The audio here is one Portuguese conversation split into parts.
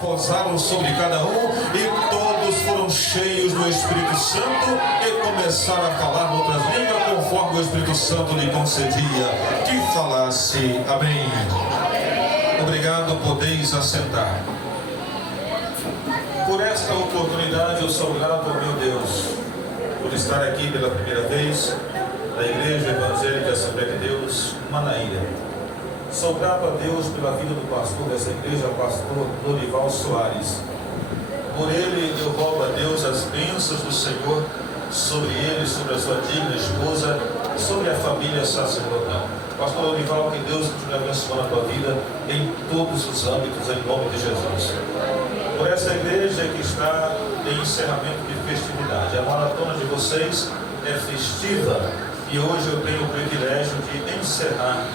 Pousaram sobre cada um e todos foram cheios do Espírito Santo e começaram a falar outras línguas conforme o Espírito Santo lhe concedia que falasse. Amém. Obrigado, podeis assentar. Por esta oportunidade eu sou grato ao meu Deus por estar aqui pela primeira vez na Igreja Evangélica Assembleia de Deus, Manaíra. Sou grato a Deus pela vida do pastor dessa igreja, pastor Dorival Soares. Por ele eu rogo a Deus as bênçãos do Senhor sobre ele, sobre a sua digna esposa, sobre a família sacerdotal. Pastor Dorival, que Deus continue abençoando a tua vida em todos os âmbitos, em nome de Jesus. Por essa igreja que está em encerramento de festividade. A maratona de vocês é festiva e hoje eu tenho o privilégio de encerrar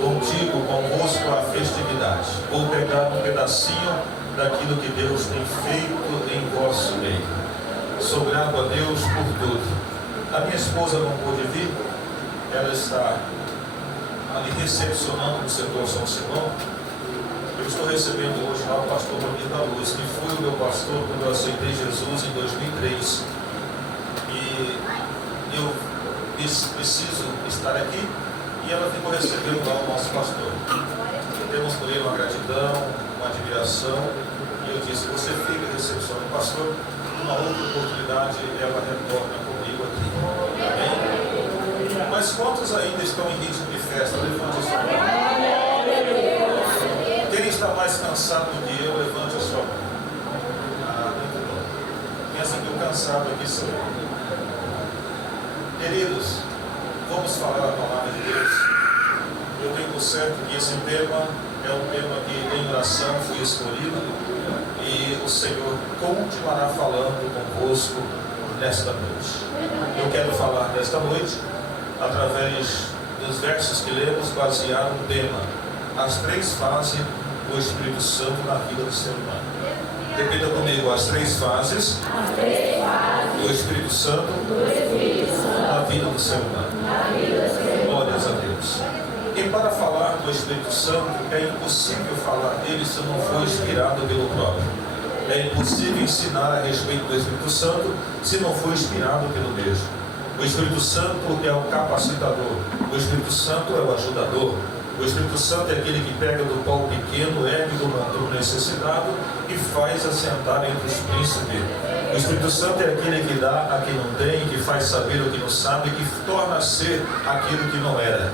contigo, convosco, a festividade. Vou pegar um pedacinho daquilo que Deus tem feito em vosso meio. Sou grato a Deus por tudo. A minha esposa não pôde vir, ela está ali recepcionando no setor São Simão. Eu estou recebendo hoje lá o pastor Romir da Luz, que foi o meu pastor quando eu aceitei Jesus em 2003. E eu preciso estar aqui. E ela ficou recebendo lá o nosso pastor. Temos por ele uma gratidão, uma admiração. E eu disse, você fica recepcionando o pastor, numa outra oportunidade ela retorna comigo aqui. Amém? Mas quantos ainda estão em ritmo de festa? Levante a sua mão. Quem está mais cansado do que eu, levante a sua mão. Muito bom. Pensa que o cansado aqui sou eu. Queridos, vamos falar a palavra de Deus. Eu tenho por certo que esse tema é um tema que em oração foi escolhido e o Senhor continuará falando convosco nesta noite. Eu quero falar nesta noite através dos versos que lemos, baseado no tema as três fases do Espírito Santo na vida do ser humano. Repita comigo, as três fases do Espírito Santo na vida do ser humano. Glórias a Deus. E para falar do Espírito Santo, é impossível falar dele se não for inspirado pelo próprio. É impossível ensinar a respeito do Espírito Santo se não for inspirado pelo mesmo. O Espírito Santo é o capacitador. O Espírito Santo é o ajudador. O Espírito Santo é aquele que pega do pau pequeno, ergue do montão necessitado e faz assentar entre os príncipes. O Espírito Santo é aquele que dá a quem não tem, que faz saber o que não sabe, que torna a ser aquilo que não era.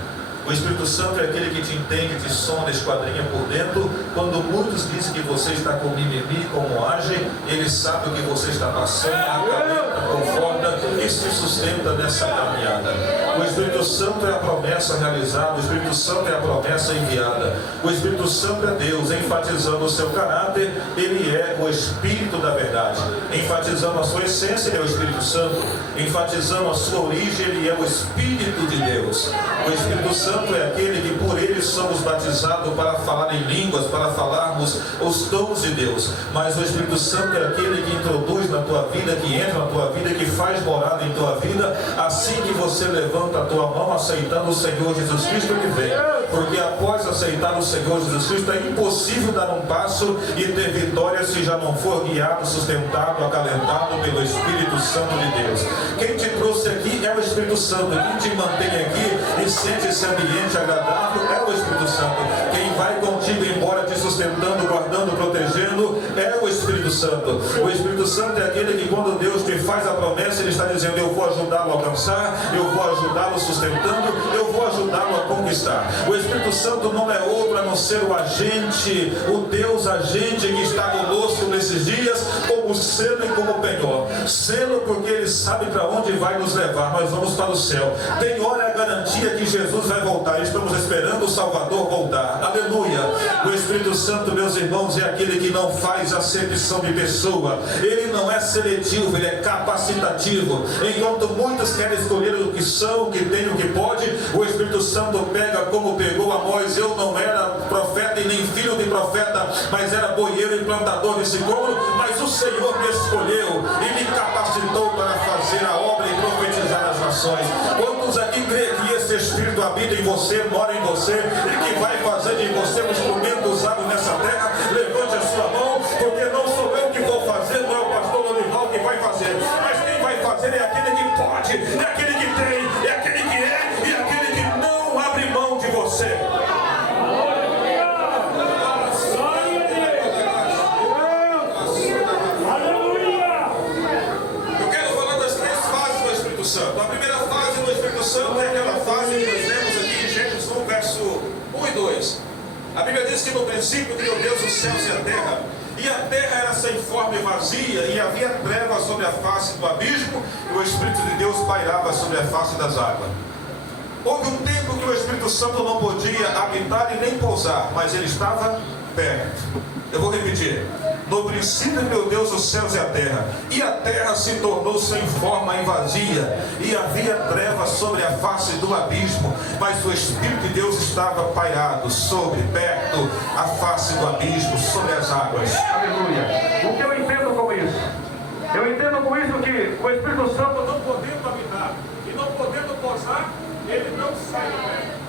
O Espírito Santo é aquele que te entende, te sonda, esquadrinha por dentro. Quando muitos dizem que você está com mimimi, como age, ele sabe o que você está passando, acalenta, conforta e se sustenta nessa caminhada. O Espírito Santo é a promessa realizada, o Espírito Santo é a promessa enviada. O Espírito Santo é Deus, enfatizando o seu caráter, ele é o Espírito da verdade. Enfatizando a sua essência, ele é o Espírito Santo. Enfatizando a sua origem, ele é o Espírito de Deus. O Espírito Santo é aquele que por ele somos batizados para falar em línguas, para falarmos os dons de Deus. Mas o Espírito Santo é aquele que introduz na tua vida, que entra na tua vida, que faz morada em tua vida. Assim que você levanta a tua mão aceitando o Senhor Jesus Cristo, ele vem. Porque após aceitar o Senhor Jesus Cristo é impossível dar um passo e ter vitória se já não for guiado, sustentado, acalentado pelo Espírito Santo de Deus. Quem te trouxe aqui é o Espírito Santo. Quem te mantém aqui e sente esse ambiente agradável é o Espírito Santo. Quem vai contigo embora te sustentando, guardando, protegendo é o Espírito Santo. O Espírito Santo é aquele que quando Deus te faz a promessa, ele está dizendo, eu vou ajudá-lo a alcançar, eu vou ajudá-lo sustentando, eu vou ajudá-lo a conquistar. O Espírito Santo não é outro a não ser o agente, o Deus agente que está conosco nesses dias, como selo e como penhor. Selo porque ele sabe para onde vai nos levar, nós vamos para o céu. Penhor é a garantia que Jesus vai voltar, estamos esperando o Salvador voltar. Aleluia. O Espírito Santo, meus irmãos, é aquele que não faz acepção de pessoa, ele não é seletivo, ele é capacitativo. Enquanto muitos querem escolher o que são, o que tem, o que pode, o Espírito Santo pega como pegou Amós. Eu não era profeta e nem filho de profeta, mas era boieiro e plantador de sicômoro, mas o Senhor me escolheu e me capacitou para fazer a obra e profetizar as nações. Quantos aqui creem que esse Espírito habita em você, mora em você e que vai fazer de você um instrumento usado nessa terra? Levante a sua mão princípio criou Deus os céus e a terra. E a terra era sem forma e vazia, e havia trevas sobre a face do abismo, e o Espírito de Deus pairava sobre a face das águas. Houve um tempo que o Espírito Santo não podia habitar e nem pousar, mas ele estava perto. Eu vou repetir. No princípio criou Deus os céus e a terra se tornou sem forma e vazia, e havia trevas sobre a face do abismo, mas o Espírito de Deus estava pairado sobre, perto, a face do abismo, sobre as águas. Aleluia. O que eu entendo com isso? Eu entendo com isso que o Espírito Santo, não podendo habitar e não podendo posar, ele não sai do perto.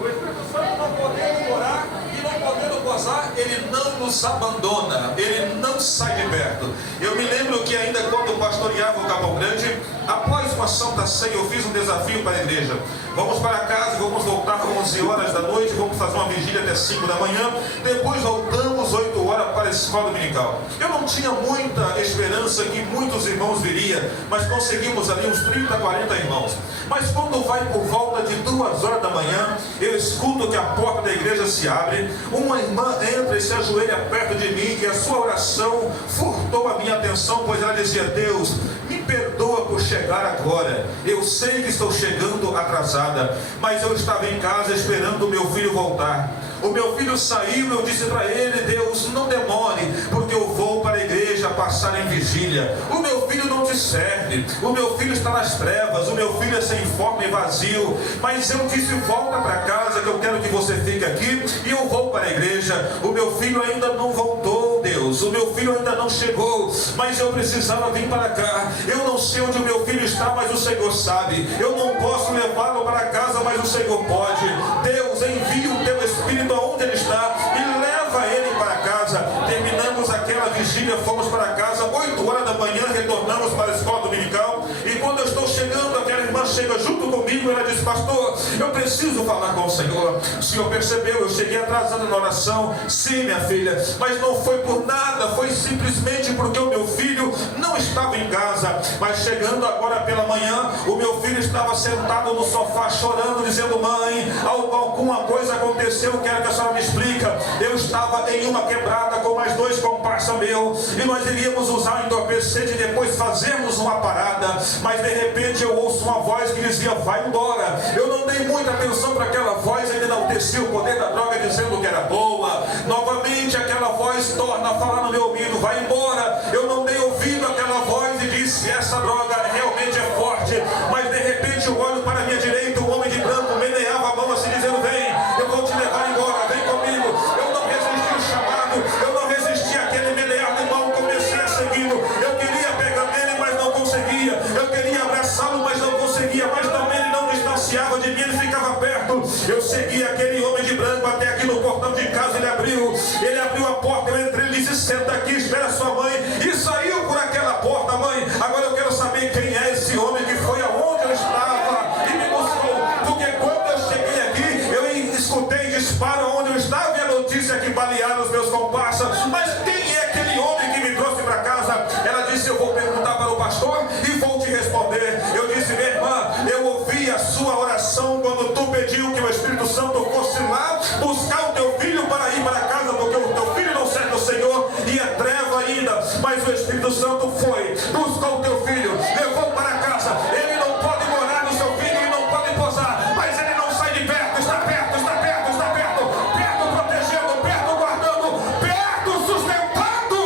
O Espírito Santo, não podendo morar e não podendo posar, ele não nos abandona, ele não sai de perto. Eu me lembro que ainda quando pastoreava o Capão Grande, após uma Santa Ceia, eu fiz um desafio para a igreja. Vamos para casa, vamos voltar às 11 horas da noite, vamos fazer uma vigília até 5 da manhã, depois voltamos 8 horas para a escola dominical. Eu não tinha muita esperança que muitos irmãos viriam, mas conseguimos ali uns 30, 40 irmãos. Mas quando vai por volta de 2 horas da manhã, eu escuto que a porta da igreja se abre, uma irmã entra e se ajoelha perto de mim, e a sua oração furtou a minha atenção, pois ela dizia: Deus, me perdoa por chegar agora, eu sei que estou chegando atrasada, mas eu estava em casa esperando o meu filho voltar. O meu filho saiu, eu disse para ele: Deus, não demore, porque eu vou para a igreja passar em vigília. O meu filho não te serve, o meu filho está nas trevas, o meu filho é sem forma e vazio. Mas eu disse: volta para casa, que eu quero que você fique aqui, e eu vou para a igreja. O meu filho ainda não voltou, Deus, o meu filho ainda não chegou, mas eu precisava vir para cá. Eu não sei onde o meu filho está, mas o Senhor sabe. Eu não posso levá-lo para casa, mas o Senhor pode. Deus, envia o teu Espírito aonde ele está e leva ele para casa. Terminamos aquela vigília, fomos para casa 8 horas da manhã, retornamos para a escola dominical, e quando eu estou chegando, aquela irmã chega junto comigo, ela diz: pastor, eu preciso falar com o Senhor. O senhor percebeu, eu cheguei atrasado na oração. Sim, minha filha, mas não foi por nada, foi simplesmente porque o meu filho não estava em casa. Mas chegando agora pela manhã, o meu filho estava sentado no sofá chorando, dizendo: mãe, alguma coisa aconteceu, quero que a senhora me explica. Eu estava em uma quebrada com mais 2 comparsas meus, e nós iríamos usar o entorpecente e depois fazermos uma parada, mas de repente eu ouço uma voz que dizia: vai embora. Eu não dei muita atenção para aquela voz, ainda não desci o poder da droga dizendo que era boa. Novamente aquela voz torna a falar no meu ouvido: vai embora. Eu não dei ouvido àquela voz e disse: essa droga realmente é forte. Mas de repente eu olho para a minha direita, o homem de branco meneava a mão assim dizendo: vem, eu vou te levar embora, vem comigo. Eu não resisti ao chamado, eu não resisti àquele menear de mão, comecei a segui-lo. Eu queria pegar nele, mas não conseguia. Eu queria abraçá-lo, mas não conseguia. Mas também ele não distanciava de mim, ele ficava perto. Eu segui aquele homem de branco até aqui no portão de casa. Ele abriu a porta, eu entrei, ele disse: senta aqui, espera sua mãe, e saiu por aquela porta. Mãe, agora eu quero saber quem é esse homem que foi aonde eu estava e me buscou, porque quando eu cheguei aqui, eu escutei disparo onde eu estava, e a notícia é que balearam os meus comparsas. Mas quem é aquele homem que me trouxe para casa? Ela disse: eu vou perguntar para o pastor e vou te responder. Eu disse: minha irmã, eu ouvi a sua oração quando tu pediu que o Espírito Santo fosse lá buscar o teu filho para ir para casa, porque o teu filho não serve ao Senhor e é treva ainda. Mas o Espírito Santo foi, buscou o teu filho, levou para casa. Ele não pode morar no seu filho, ele não pode posar, mas ele não sai de perto. Está perto, está perto, está perto, perto protegendo, perto guardando, perto sustentando.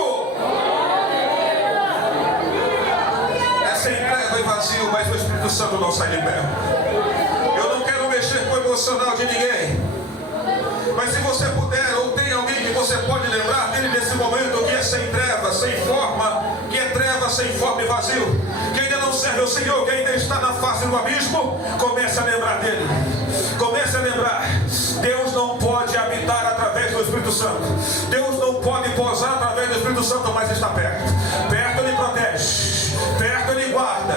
É sem treva e vazio, mas o Espírito Santo não sai de perto. Eu não quero mexer com o emocional de ninguém, mas se você puder, ou tem alguém que você pode lembrar dele nesse momento, que é sem treva, sem forma, que é treva, sem forma e vazio, que ainda não serve ao Senhor, que ainda está na face do abismo, comece a lembrar dele. Comece a lembrar. Deus não pode habitar através do Espírito Santo. Deus não pode posar através do Espírito Santo, mas está perto. Perto ele protege, perto ele guarda,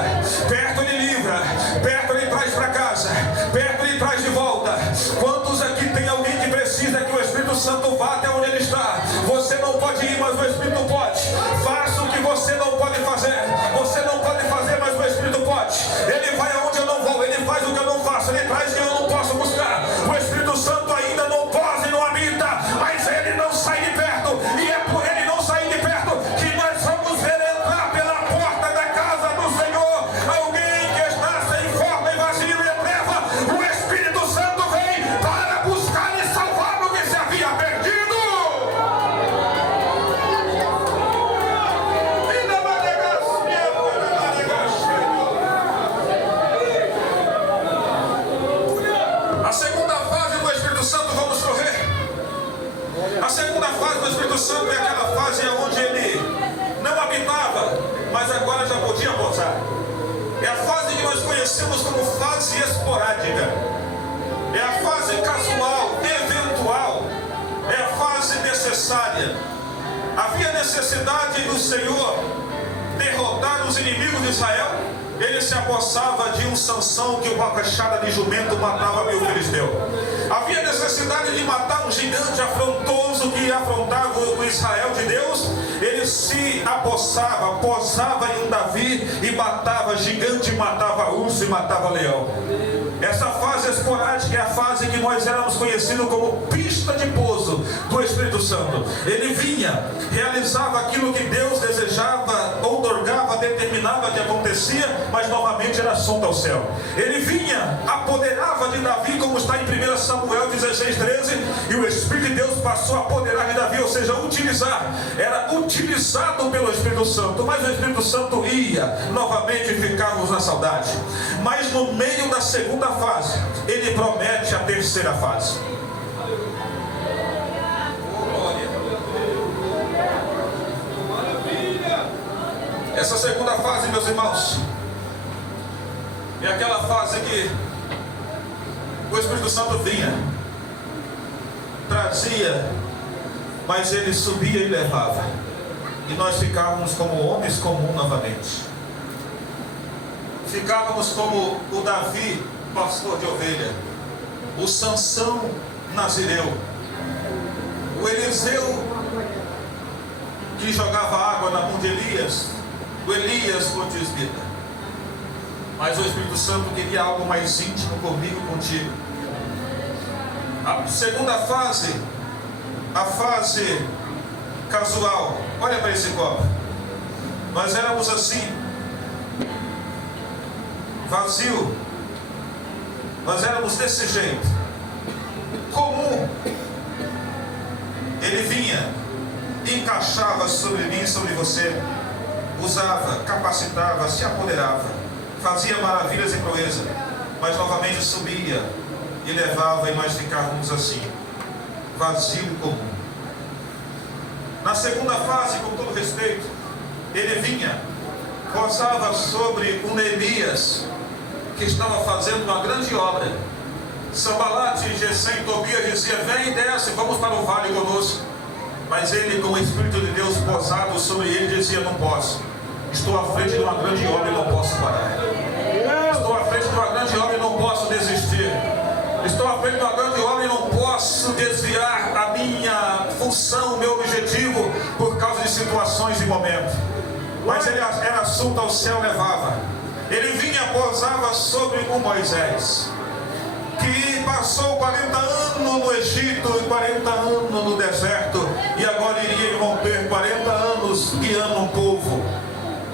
perto ele livra, perto ele traz para casa, perto ele traz de volta. Quantos aqui tem alguém que precisa que o Espírito Santo vá até onde ele está? Você não pode ir, mas o Espírito pode. Faça o que você não pode fazer. Você não pode fazer, mas o Espírito pode. Ele vai aonde eu não vou, ele faz o que eu não faço, ele traz o que eu não posso buscar. O Espírito Santo ainda não pode e não habita, mas ele não conhecemos como fase esporádica. É a fase casual, eventual. É a fase necessária. Havia necessidade do Senhor derrotar os inimigos de Israel. Ele se apossava de um Sansão que uma cachada de jumento matava 1000 filisteus. Havia necessidade de matar um gigante afrontoso que afrontava o Israel de Deus. Ele se apossava, posava em um Davi e matava gigante, matava urso e matava leão. Essa fase esporádica é a fase que nós éramos conhecidos como pista de pouso do Espírito Santo. Ele vinha, realizava aquilo que Deus desejava, outorgava, determinava que acontecia, mas novamente era assunto ao céu. Ele vinha, apoderava de Davi, como está em 1 Samuel 16:13, e o Espírito de Deus passou a apoderar de Davi, ou seja, utilizar. Era utilizado pelo Espírito Santo, mas o Espírito Santo ia, novamente ficávamos na saudade. Mas no meio da segunda fase, ele promete a terceira fase. Essa segunda fase, meus irmãos, é aquela fase que o Espírito Santo vinha, trazia, mas ele subia e levava, e nós ficávamos como homens comuns novamente. Ficávamos como o Davi, pastor de ovelha, o Sansão nazireu, o Eliseu que jogava água na mão de Elias, o Elias com tisbita. Mas o Espírito Santo queria algo mais íntimo comigo e contigo. A segunda fase, a fase casual. Olha para esse copo. Nós éramos assim, vazio. Nós éramos desse jeito, comum. Ele vinha, encaixava sobre mim, sobre você, usava, capacitava, se apoderava, fazia maravilhas e proeza, mas novamente subia e levava, e nós ficávamos assim, vazio e comum. Na segunda fase, com todo respeito, ele vinha, posava sobre um Neemias que estava fazendo uma grande obra. Sambalate, Gesem, Tobias dizia: vem e desce, vamos para o vale conosco. Mas ele, com o Espírito de Deus posado sobre ele, dizia: não posso, estou à frente de uma grande obra e não posso parar. Estou à frente de uma grande obra e não posso desistir. Estou à frente de uma grande obra e não posso desviar a minha função, o meu objetivo, por causa de situações e momentos. Mas ele era assunto ao céu, levava. Ele vinha, posava sobre o Moisés, que passou 40 anos no Egito e 40 anos no deserto, e agora iria romper 40 anos guiando um povo.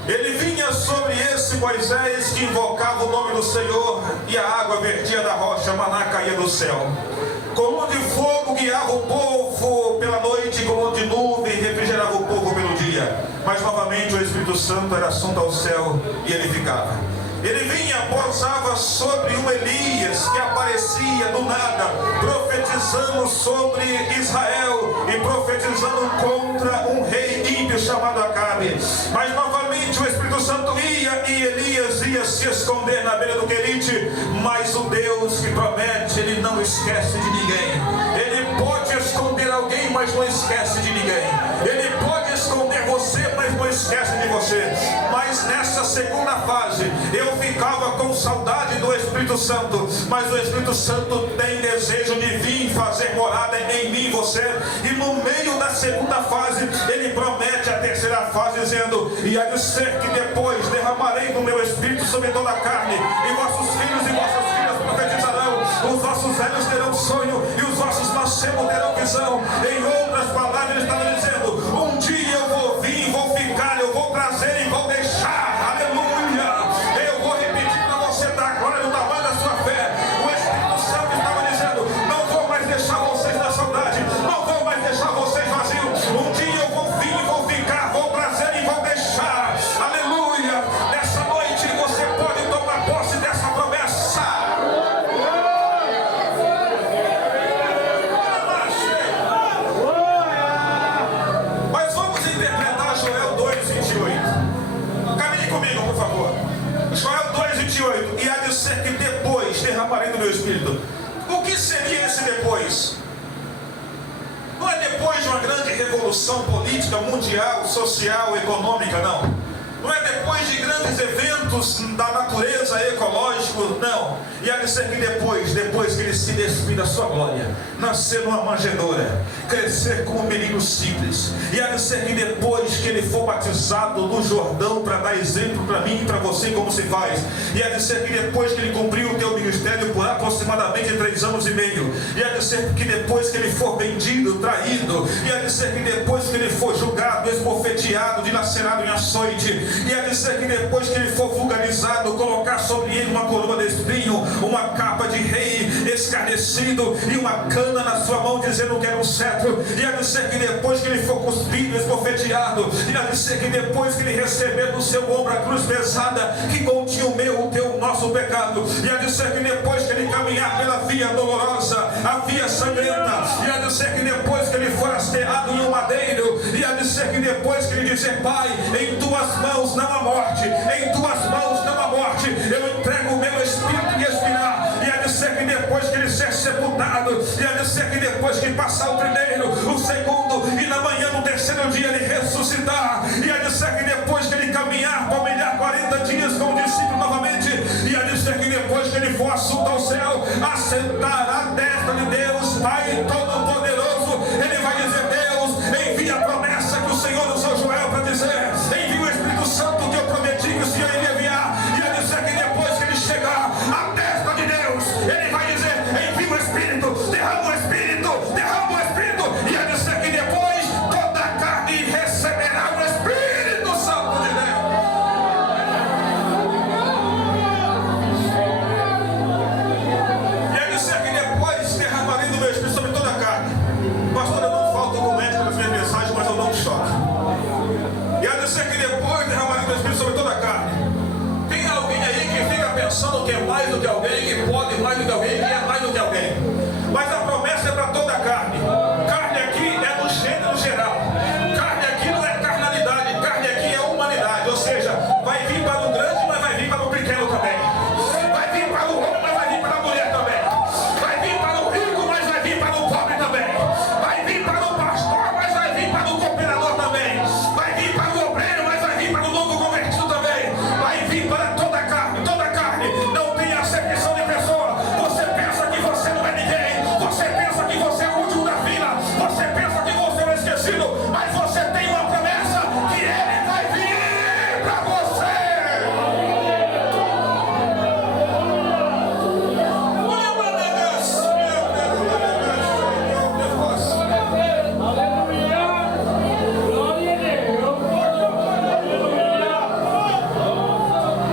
Ele vinha sobre esse Moisés que invocava o nome do Senhor, e a água vertia da rocha, maná caía do céu. Coluna de fogo guiava o povo pela noite, coluna de nuvem refrigerava o povo pelo dia. Mas novamente o Espírito Santo era assunto ao céu e ele ficava. Ele vinha, posava sobre um Elias que aparecia do nada, profetizando sobre Israel e profetizando contra um rei ímpio chamado Acabe. Mas novamente o Espírito Santo ia e Elias ia se esconder na beira do Querite. Mas o Deus que promete, ele não esquece de ninguém. Ele pode esconder alguém, mas não esquece de ninguém. Ele pode esconder você, mas não esquece de você. Mas nessa segunda fase, eu ficava com saudade do Espírito Santo, mas o Espírito Santo tem desejo de vir fazer morada em mim e você. E no meio da segunda fase, ele promete a terceira fase, dizendo: e há de ser que depois derramarei do meu Espírito sobre toda a carne, e vossos filhos e vossas filhas profetizarão, os vossos velhos terão sonho, e os vossos mancebos terão visão. Em outras palavras, ele estava dizendo: um dia eu vou vir, vou ficar, eu vou trazer e vou deixar. dizer que depois derramarei do meu Espírito. O que seria esse depois? Não é depois de uma grande revolução política, mundial, social, econômica, não. Não é depois de grandes eventos da natureza, ecológico, não. E há de ser que depois que ele se despir da sua glória, nascer numa manjedoura, crescer como um menino simples. E há de ser que depois que ele for batizado no Jordão, para dar exemplo para mim e para você como se faz. E há de ser que depois que ele cumpriu o teu ministério por aproximadamente 3 anos e meio. E há de ser que depois que ele for vendido, traído. E há de ser que depois que ele for julgado, esbofeteado, dilacerado em açoite. E há de ser que depois que ele for vulgarizado, colocar sobre ele uma coroa de espinho, uma capa de rei escarnecido e uma cana na sua mão dizendo que era um cetro. E há de ser que depois que ele for cuspido, esbofeteado, e há de ser que depois que ele receber no seu ombro a cruz pesada que continha o meu, o teu, o nosso pecado. E há de ser que depois que ele caminhar pela via dolorosa, a via sangrenta, e há de ser que depois que ele for hasteado em um madeiro, e há de ser que depois que ele dizer: Pai, em tuas mãos não há morte, em tuas mãos não há morte, eu entrego o meu espírito e expirar. E há de ser que depois que ele ser sepultado, e há de ser que depois que passar o primeiro, o segundo, e na manhã no terceiro dia ele ressuscitar. E há de ser que depois que ele caminhar, palmilhar 40 dias com o discípulo novamente. E há de ser que depois que ele for assunto ao céu, assentar à destra de Deus, Pai Todo-Poderoso, ele vai dizer: Deus, envia a promessa que o Senhor usou Joel para dizer, envia o Espírito Santo que eu prometi que o Senhor iria enviar. E há de ser que depois que ele chegar à destra de Deus, ele vai dizer: envia o Espírito, derrama o Espírito, derrama o Espírito. E há de ser que depois toda a carne receberá o Espírito Santo de Deus. E há de ser que depois derramarei do meu Espírito sobre toda a carne. Pastor, eu não falto com médico nas minhas mensagens, mas eu não choque. E há de ser que depois derramarei do Espírito sobre toda a carne. Tem alguém aí que fica pensando que é mais do que alguém, que pode mais do que alguém, que é mais do que alguém. Mas a promessa é para toda a carne. Carne aqui é no gênero geral. Carne aqui não é carnalidade, carne aqui é humanidade. Ou seja, vai vir para o grande, mas vai vir para o pequeno também. Vai vir para o homem, mas vai vir para a mulher também. Vai vir para o rico, mas vai vir para o pobre também. Vai vir para o pastor, mas vai vir para o cooperador também. Vai vir para o obreiro, mas vai vir para o novo convertido também. Vai vir para toda a carne, toda a carne. Não tem acepção de pessoa. Você pensa que você não é ninguém. Você pensa que você é o último da fila. Você pensa que você é o esquecido. Mas você tem uma promessa que ele vai vir para você.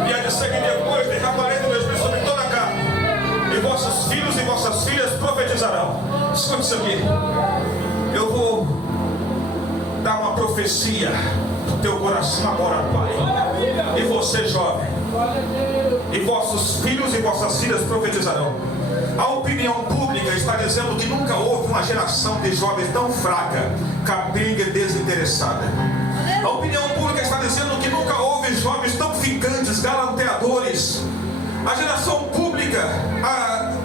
E há de ser que depois derramarei do meu Espírito sobre toda a carne, e vossos filhos e vossas filhas profetizarão. Escute isso aqui. Eu vou dar uma profecia do teu coração agora, Pai. E você, jovem, e vossos filhos e vossas filhas profetizarão. A opinião pública está dizendo que nunca houve uma geração de jovens tão fraca, capenga e desinteressada. A opinião pública está dizendo que nunca houve jovens tão ficantes, galanteadores. A geração pública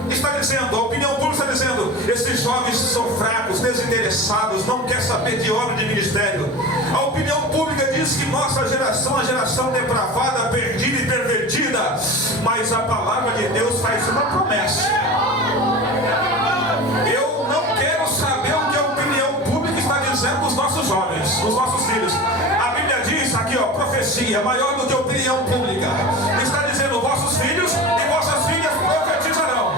está dizendo, a opinião pública está dizendo, esses jovens são fracos, desinteressados, não quer saber de obra de ministério. A opinião pública diz que nossa geração é uma geração depravada, perdida e pervertida. Mas a palavra de Deus faz uma promessa. Eu não quero saber o que a opinião pública está dizendo dos nossos jovens, dos nossos filhos. A Bíblia diz aqui, ó, profecia maior do que a opinião pública. Está dizendo, vossos filhos e vossas filhas profetizarão.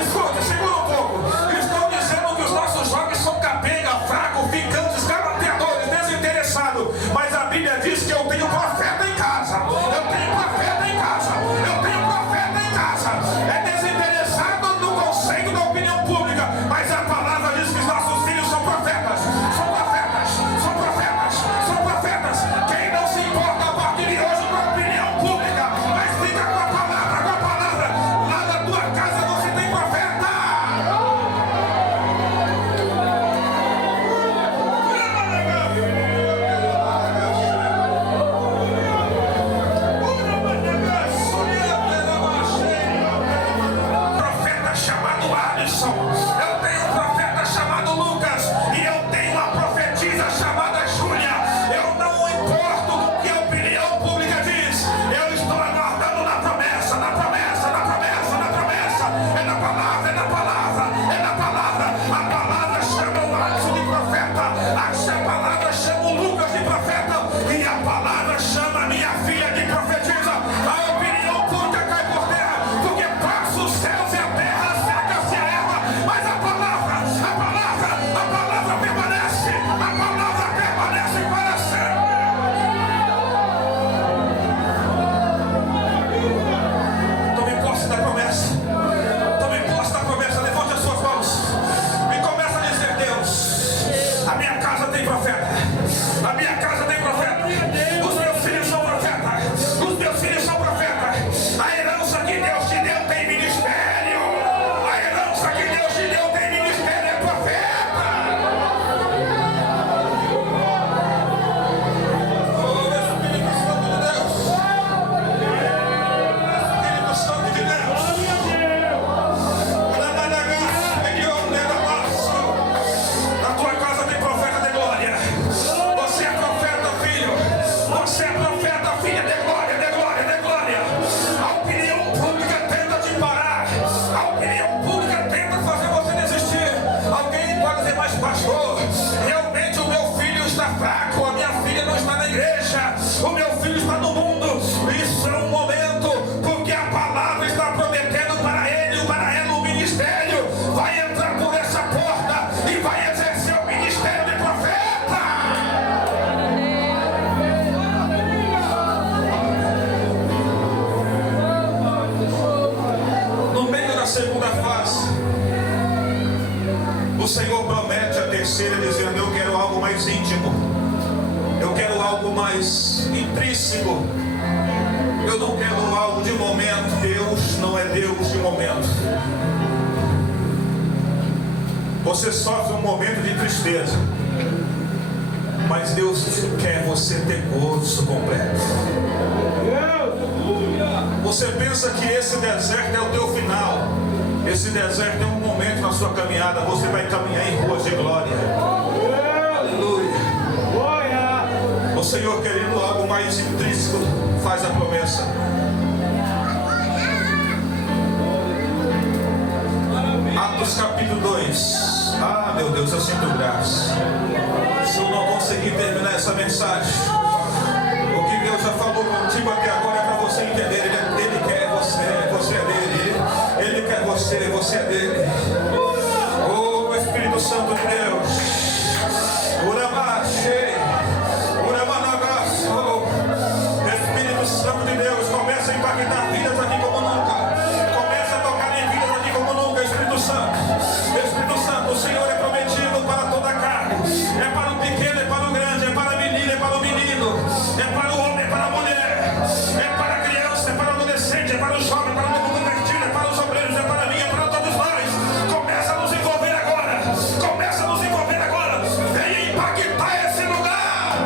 Escuta, segura um pouco. Estão dizendo que os nossos jovens são capenga, fracos, ficantes, galanteadores, desinteressados. Mas a Bíblia diz que eu tenho profeta em casa. Eu tenho profeta em casa. Eu tenho profeta em casa. É desinteressado no conceito da opinião pública. Mas a palavra diz que os nossos filhos são profetas. São profetas. São profetas. São profetas. Quem não se importa a partir de hoje com a opinião pública, mais intrínseco. Eu não quero algo de momento. Deus não é Deus de momento. Você sofre um momento de tristeza, mas Deus quer você ter gozo completo. Você pensa que esse deserto é o teu final. Esse deserto é um momento na sua caminhada. Você vai caminhar em ruas de glória. Aleluia. O Senhor, querendo algo mais intrínseco, faz a promessa. Atos capítulo 2. Ah, meu Deus, eu sinto graça. Se eu não conseguir terminar essa mensagem, o que Deus já falou contigo até agora é para você entender. Ele quer você, você é dele. Ele quer você, você é dele. Oh, Espírito Santo de Deus. Espírito Santo de Deus, começa a impactar vidas aqui como nunca. Começa a tocar em vidas aqui como nunca, Espírito Santo. Espírito Santo, o Senhor é prometido para toda a carne. É para o pequeno, é para o grande, é para a menina, é para o menino, é para o homem, é para a mulher, é para a criança, é para o adolescente, é para o jovem, é para o novo convertido, é para os obreiros, é para mim, é para todos nós. Começa a nos envolver agora. Começa a nos envolver agora. Venha impactar esse lugar.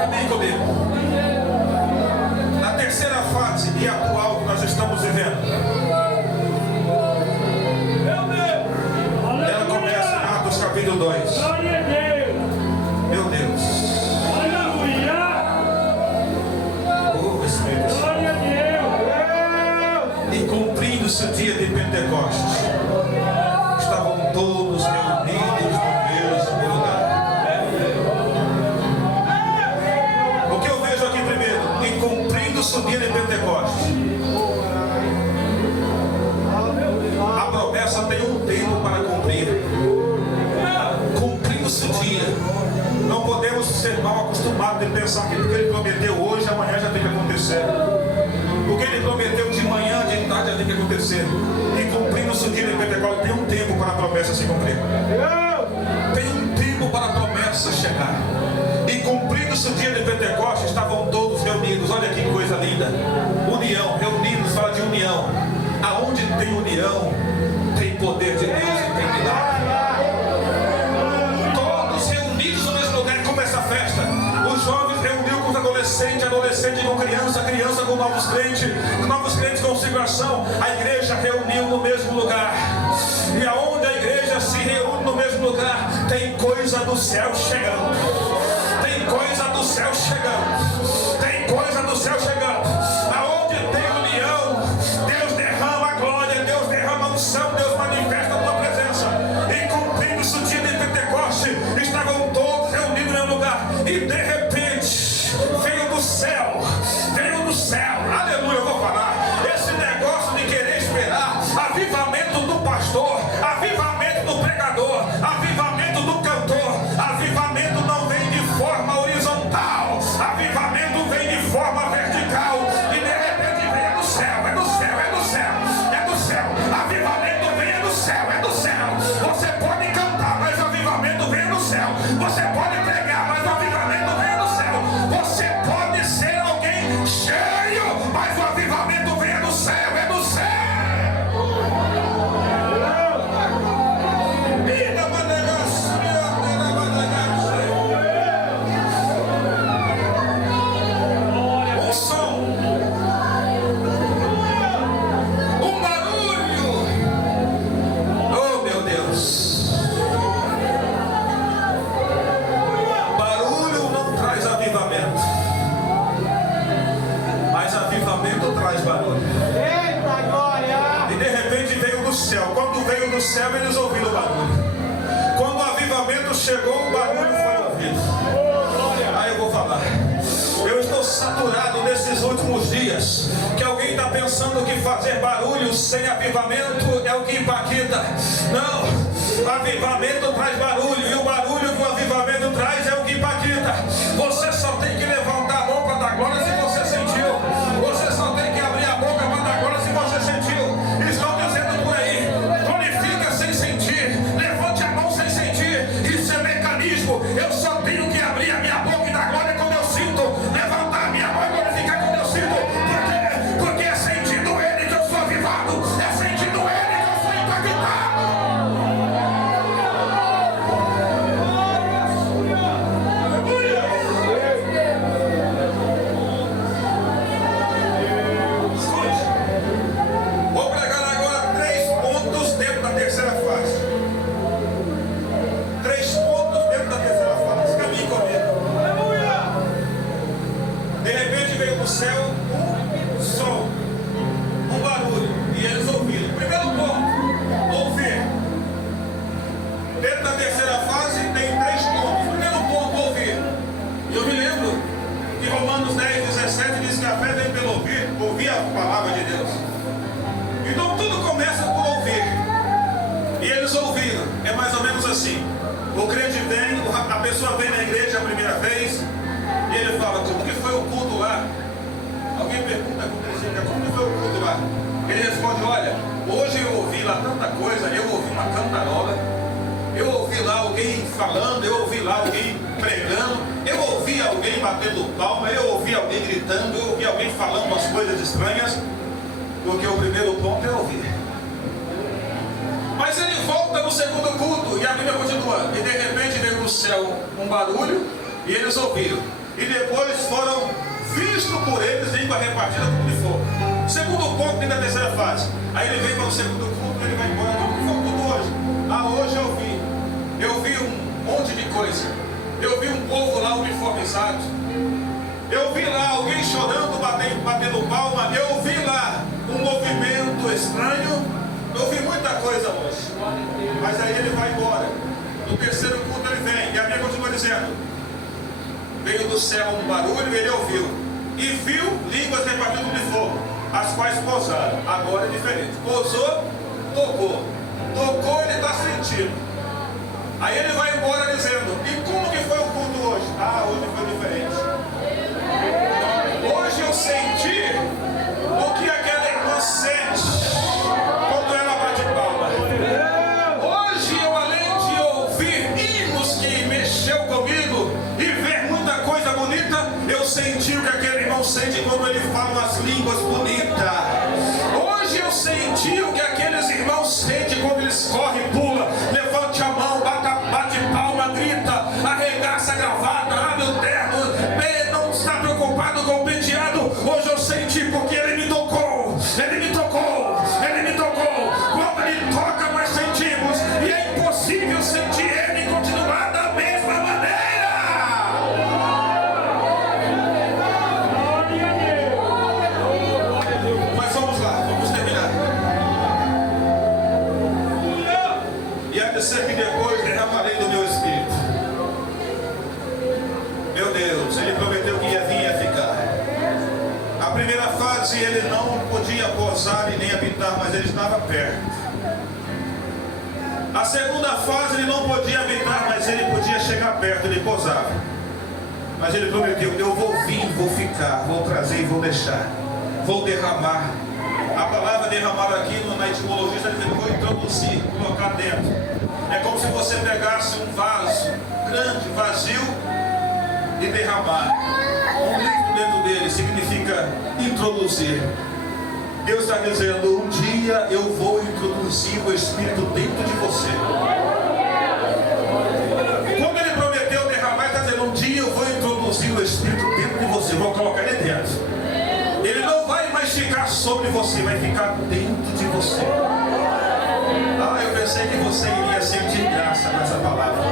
Caminhe comigo. Na terceira fase e atual que nós estamos vivendo, ela começa em Atos capítulo 2. Meu Deus. Oh, Espírito Santo. E cumprindo-se o dia de Pentecostes, estavam todos reunidos no mesmo lugar. O que eu vejo aqui primeiro? E cumprindo-se o dia de Pentecostes. A promessa tem um tempo para cumprir. Cumprindo-se o dia. Não podemos ser mal acostumados de pensar que porque Ele prometeu hoje, amanhã já tem que acontecer. O que Ele prometeu de manhã, de tarde já tem que acontecer. E cumprindo-se o dia de Pentecostes, tem um tempo para a promessa se cumprir. Tem um tempo para a promessa chegar. E cumprindo-se o dia de Pentecostes, estavam todos reunidos. Olha que coisa linda. União, reunidos, fala de união. Aonde tem união, tem poder de Deus e tem milagre. Todos reunidos no mesmo lugar, como essa festa. Os jovens reuniram com os adolescentes, adolescentes com criança, criança com novos crentes com consagração. A igreja reuniu no mesmo lugar. E aonde a igreja se reúne no mesmo lugar, tem coisa do céu chegando. Tem coisa do céu chegando. Tem coisa do céu chegando. Aonde tem união, Deus derrama a glória, Deus derrama a unção, Deus manifesta a tua presença. E cumprindo-se o dia de Pentecoste, estavam todos reunidos no mesmo lugar. E de repente, veio do céu, aleluia, eu vou falar. Esse negócio de querer esperar avivamento do pastor, avivamento do pregador, avivamento do cantor, avivamento não vem de forma horizontal, avivamento vem de forma vertical. E de repente vem do céu, é do céu, é do céu, é do céu. Avivamento vem é do céu, é do céu. Você pode cantar, mas o avivamento vem do céu. Você pode pregar, mas o avivamento vem do céu. Você pode ser alguém cheio, mas o avivamento vem do céu, é do céu. Um som, um barulho. Oh, meu Deus. Barulho não traz avivamento, mas avivamento traz barulho. Eita glória! E de repente veio do céu. Quando veio do céu, eles ouviram o barulho. Quando o avivamento chegou, o barulho foi ouvido. Aí eu vou falar. Eu estou saturado nesses últimos dias que alguém está pensando que fazer barulho sem avivamento é o que impacta. Não, avivamento traz barulho, e o barulho que o avivamento traz é o que impacta. Você só tem que levantar a mão para dar glória se você sentiu. Você só tem que abrir a boca para dar glória se você sentiu. Estão dizendo por aí, glorifica sem sentir. Dentro da terceira fase tem 3 pontos. Primeiro ponto, ouvir. E eu me lembro que Romanos 10:17 diz que a fé vem pelo ouvir a palavra de Deus. Então tudo começa por ouvir. E eles ouviram. É mais ou menos assim. O crente vem, a pessoa vem na igreja a primeira vez e ele fala: como que foi o culto lá? Alguém pergunta como que foi o culto lá? Ele responde: olha, hoje eu ouvi lá tanta coisa, eu ouvi uma cantarola, eu ouvi lá alguém falando, eu ouvi lá alguém pregando, eu ouvi alguém batendo palma, eu ouvi alguém gritando, eu ouvi alguém falando umas coisas estranhas, porque o primeiro ponto é ouvir. Mas ele volta no segundo culto e a Bíblia continua. E de repente veio do céu um barulho e eles ouviram. E depois foram vistos por eles língua repartida como de fogo. Segundo ponto dentro da terceira fase. Aí ele vem para o segundo culto e ele vai embora. Como que foi o culto hoje? Ah, hoje eu vi um monte de coisa. Eu vi um povo lá uniformizado. Eu vi lá alguém chorando, batendo palma. Eu vi lá um movimento estranho. Eu vi muita coisa hoje. Mas aí ele vai embora. No terceiro culto ele vem. E a Bíblia continua dizendo: veio do céu um barulho e ele ouviu. E viu línguas repartidas de fogo, as quais pousaram. Agora é diferente. Pousou, tocou. Tocou, ele está sentindo. Aí ele vai embora dizendo: e como que foi o culto hoje? Ah, hoje foi diferente. Hoje eu senti o que aquela irmã sente quando ela bate palma. Hoje eu, além de ouvir hinos que mexeu comigo e ver muita coisa bonita, eu senti o que aquele irmão sente quando ele fala umas línguas bonitas. Hoje eu senti o que aqueles irmãos sentem quando eles correm, pulam, levante a mão, bate palma, grita, arregaça a gravata, abre o terno, não está preocupado com o penteado. Hoje eu senti porque ele me tocou, ele me tocou, ele me tocou. Quando ele toca, nós sentimos, e é impossível sentir ele e continuar da mesma maneira. Mas vamos lá, vamos terminar. E há de ser que depois derramarei do meu espírito. Meu Deus, ele prometeu que ia vir e ia ficar. A primeira fase ele não podia pousar e nem habitar, mas ele estava perto. A segunda fase ele não podia habitar, mas ele podia chegar perto, ele pousava. Mas ele prometeu: eu vou vir, vou ficar, vou trazer e vou deixar, vou derramar. A palavra derramar aqui na etimologia está dizendo: vou introduzir, colocar dentro. É como se você pegasse um vaso grande, vazio, e derramar. Um líquido dentro dele significa introduzir. Deus está dizendo: um dia eu vou introduzir o Espírito dentro de você. Quando ele prometeu derramar, ele está dizendo: um dia eu vou introduzir o Espírito dentro de você, vou colocar ele dentro. Ele não vai mais ficar sobre você, vai ficar dentro de você. Ah, eu pensei que você iria sentir graça nessa palavra.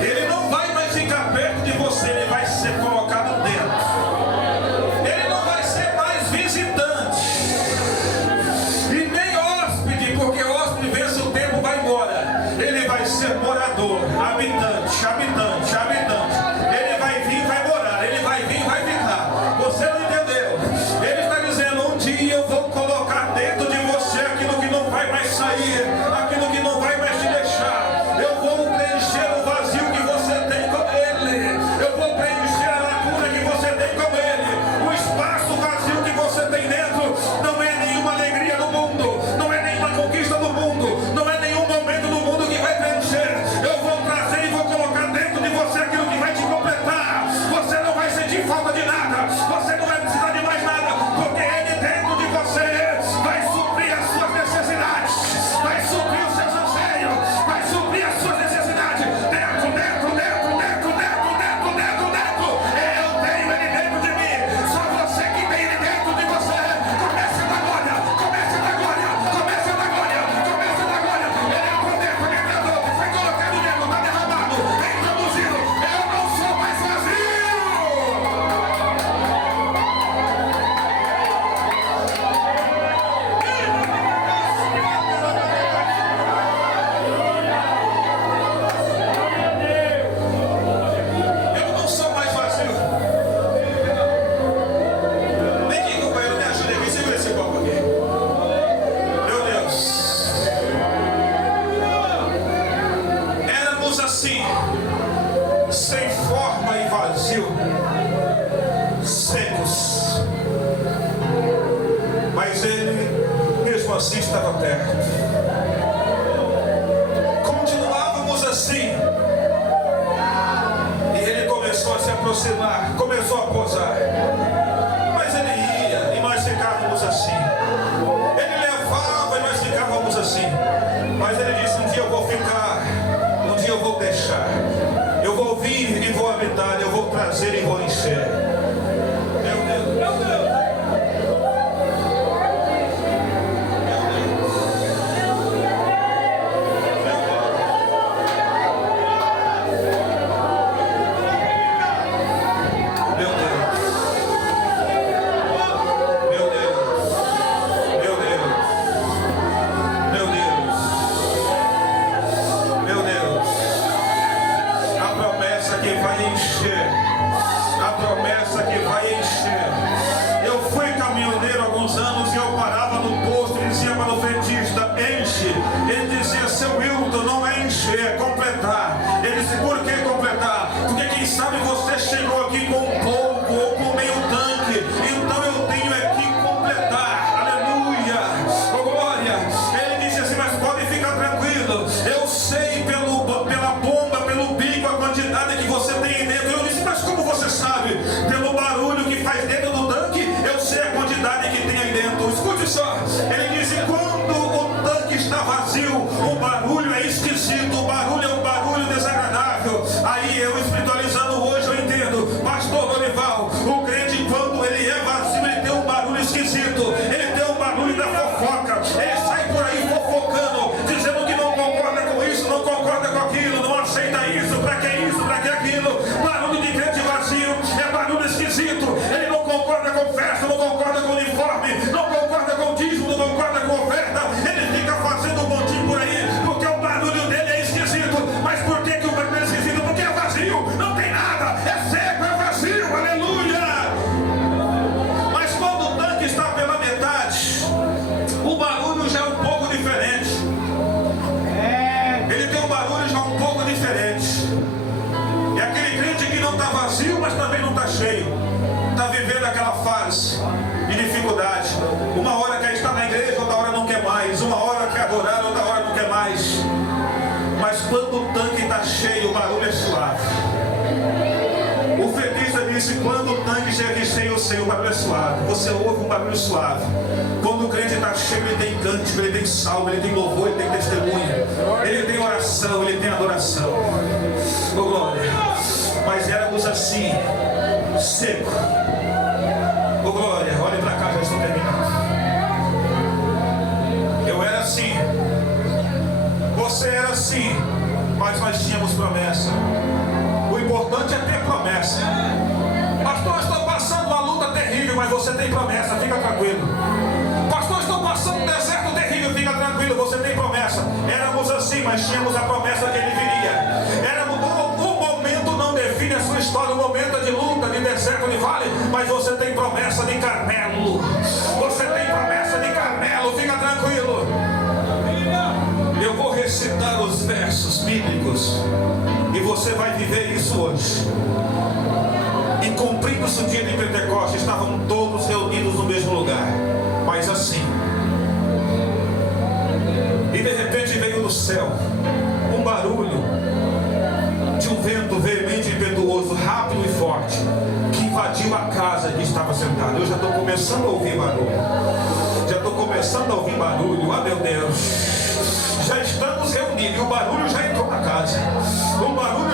Ele não vai mais ficar perto de você, ele vai ser colocado dentro. Ele não vai ser mais visitante e nem hóspede, porque hóspede vence o tempo, vai embora. Ele vai ser morador, habitante, habitante, habitante. Ele vai vir, vai morar, ele vai vir, vai ficar. Você não entendeu? Ele está dizendo: um dia eu vou colocar dentro de você aquilo que não vai mais sair, aquilo que não vai mais te deixar. Eu vou preencher o vazio que você tem com ele. Eu vou preencher a lacuna que você tem com ele. O espaço vazio que você tem dentro não é nenhuma alegria do mundo, não é nenhuma conquista do mundo, não é nenhum momento do mundo que vai preencher. Eu vou trazer e vou colocar dentro de você aquilo estava perto. Continuávamos assim. E ele começou a se aproximar, começou a posar. Mas ele ia e nós ficávamos assim. Ele levava e nós ficávamos assim. Mas ele disse: um dia eu vou ficar, um dia eu vou deixar. Eu vou vir e vou habitar, eu vou trazer e vou encher. Meu Deus, meu Deus. Cheio, o barulho é suave. O fetista disse: quando o tanque estiver cheio, o barulho é suave. Você ouve um barulho suave. Quando o crente está cheio, ele tem cântico, ele tem salmo, ele tem louvor, ele tem testemunha, ele tem oração, ele tem adoração. Oh, glória. Mas éramos assim, seco. Oh, glória. Olhem para cá, já estou terminando. Eu era assim, você era assim, mas nós tínhamos promessa. O importante é ter promessa. Pastor, eu estou passando uma luta terrível, mas você tem promessa, fica tranquilo. Pastor, eu estou passando um deserto terrível, fica tranquilo, você tem promessa. Éramos assim, mas tínhamos a promessa que ele viria. O momento não define a sua história. O momento é de luta, de deserto, de vale, mas você tem promessa de Carmelo. Você tem promessa de Carmelo, fica tranquilo. Eu vou recitar os versos bíblicos e você vai viver isso hoje. E cumprindo-se o dia de Pentecostes, estavam todos reunidos no mesmo lugar, mas assim. E de repente veio do céu um barulho de um vento veemente, impetuoso, rápido e forte, que invadiu a casa que estava sentado. Eu já estou começando a ouvir barulho. Já estou começando a ouvir barulho. Ah, meu Deus. Já estamos reunidos e o barulho já entrou na casa. O barulho